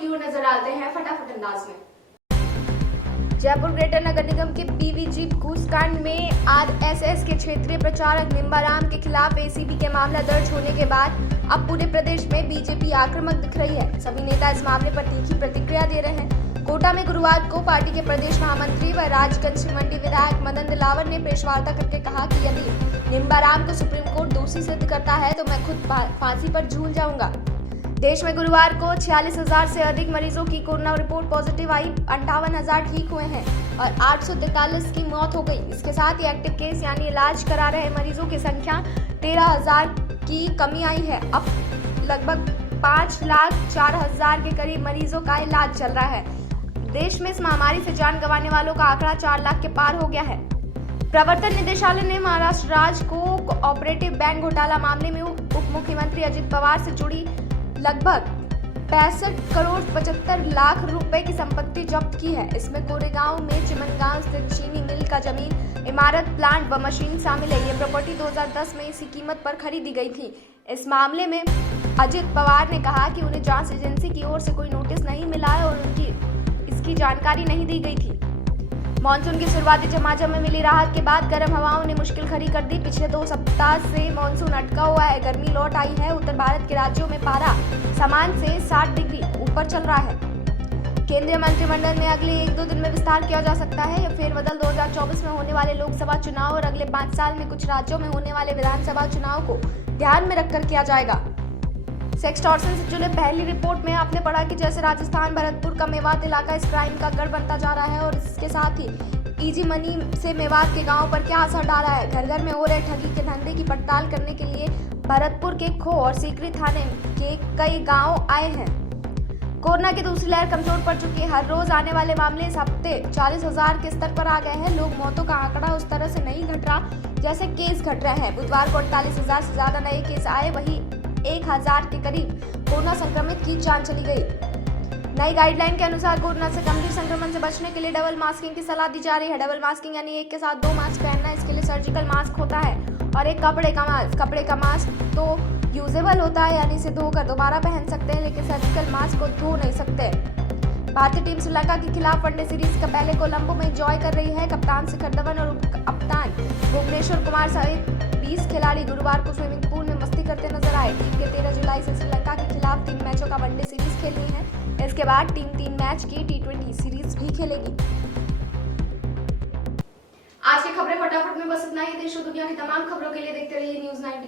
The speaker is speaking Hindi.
की ओर नजर डालते हैं फटाफट अंदाज में। जयपुर ग्रेटर नगर निगम के पीवीजी घूसकांड में आरएसएस के क्षेत्रीय प्रचारक निम्बाराम के खिलाफ एसीबी के मामला दर्ज होने के बाद अब पूरे प्रदेश में बीजेपी आक्रामक दिख रही है। सभी नेता इस मामले पर तीखी प्रतिक्रिया दे रहे हैं। कोटा में गुरुवार को पार्टी के प्रदेश महामंत्री व राजगंज मंडी विधायक मदन दिलावर ने प्रेस वार्ता करके कहा कि यदि निम्बाराम को सुप्रीम कोर्ट दोषी सिद्ध करता है तो मैं खुद फांसी पर झूल जाऊंगा। देश में गुरुवार को 46,000 से अधिक मरीजों की कोरोना रिपोर्ट पॉजिटिव आई, 58,000 ठीक हुए हैं और 843 की मौत हो गई। इसके साथ ही एक्टिव केस यानी इलाज करा रहे मरीजों की संख्या 13,000 की कमी आई है। अब लगभग 5,04,000 के करीब मरीजों का इलाज चल रहा है। देश में इस महामारी से जान गंवाने वालों का आंकड़ा 4 लाख के पार हो गया है। प्रवर्तन निदेशालय ने महाराष्ट्र राज्य को कोऑपरेटिव बैंक घोटाला मामले में उप मुख्यमंत्री अजित पवार से जुड़ी लगभग 65 करोड़ 75 लाख रुपए की संपत्ति जब्त की है। इसमें कोरेगांव में चिमनगांव स्थित चीनी मिल का जमीन, इमारत, प्लांट व मशीन शामिल है। ये प्रॉपर्टी 2010 में इसी कीमत पर खरीदी गई थी। इस मामले में अजित पवार ने कहा कि उन्हें जांच एजेंसी की ओर से कोई नोटिस नहीं मिला है और इसकी जानकारी नहीं दी गई थी। मानसून की शुरुआती झमाझम में मिली राहत के बाद गर्म हवाओं ने मुश्किल खड़ी कर दी। पिछले 2 सप्ताह से मानसून अटका हुआ है। गर्मी लौट आई है। उत्तर भारत के राज्यों में पारा सामान्य से 60 डिग्री ऊपर चल रहा है। केंद्रीय मंत्रिमंडल में अगले 1-2 दिन में विस्तार किया जा सकता है। यह फेरबदल 2024 में होने वाले लोकसभा चुनाव और अगले 5 साल में कुछ राज्यों में होने वाले विधानसभा चुनाव को ध्यान में रखकर किया जाएगा। सेक्सटॉर्शन से जुड़े पहली रिपोर्ट में आपने पढ़ा कि जैसे राजस्थान भरतपुर का मेवात इलाका इस क्राइम का गढ़ बनता जा रहा है और इसके साथ ही इजी मनी से मेवात के गांव पर क्या असर डाला है। घर घर में हो रहे ठगी के धंधे की पड़ताल करने के लिए भरतपुर के खो और सीकरी थाने के कई गांव आए हैं। कोरोना की दूसरी लहर कमजोर पड़ चुकी है। हर रोज आने वाले मामले इस हफ्ते 40,000 के स्तर पर आ गए हैं। लोग मौतों का आंकड़ा उस तरह से नहीं घट रहा जैसे केस घट रहे हैं। बुधवार को 48,000 से ज्यादा नए केस आए, वहीं 1,000 के करीब कोरोना संक्रमित की जान चली गई। नई गाइडलाइन के अनुसार कोरोना से गंभीर संक्रमण से बचने के लिए डबल मास्किंग की सलाह दी जा रही है। डबल मास्किंग यानी एक के साथ 2 मास्क पहनना। इसके लिए सर्जिकल मास्क होता है और एक कपड़े का मास्क तो यूजेबल होता है, यानी इसे धोकर दोबारा पहन सकते हैं, लेकिन सर्जिकल मास्क को धो नहीं सकते। भारतीय टीम श्रीलंका के खिलाफ वनडे सीरीज का पहले कोलंबो में एंजॉय कर रही है। कप्तान शिखर धवन और उप कप्तान भुवनेश्वर कुमार सहित 20 खिलाड़ी गुरुवार को स्विमिंग पूल में मस्ती करते नजर आए। टीम के 13 जुलाई से श्रीलंका के खिलाफ 3 मैचों का वनडे सीरीज खेलनी है। इसके बाद टीम 3 मैच की T20 सीरीज भी खेलेगी। आज की खबरें फटाफट में बस इतना ही। देश और दुनिया की तमाम खबरों के लिए देखते रहिए News 9।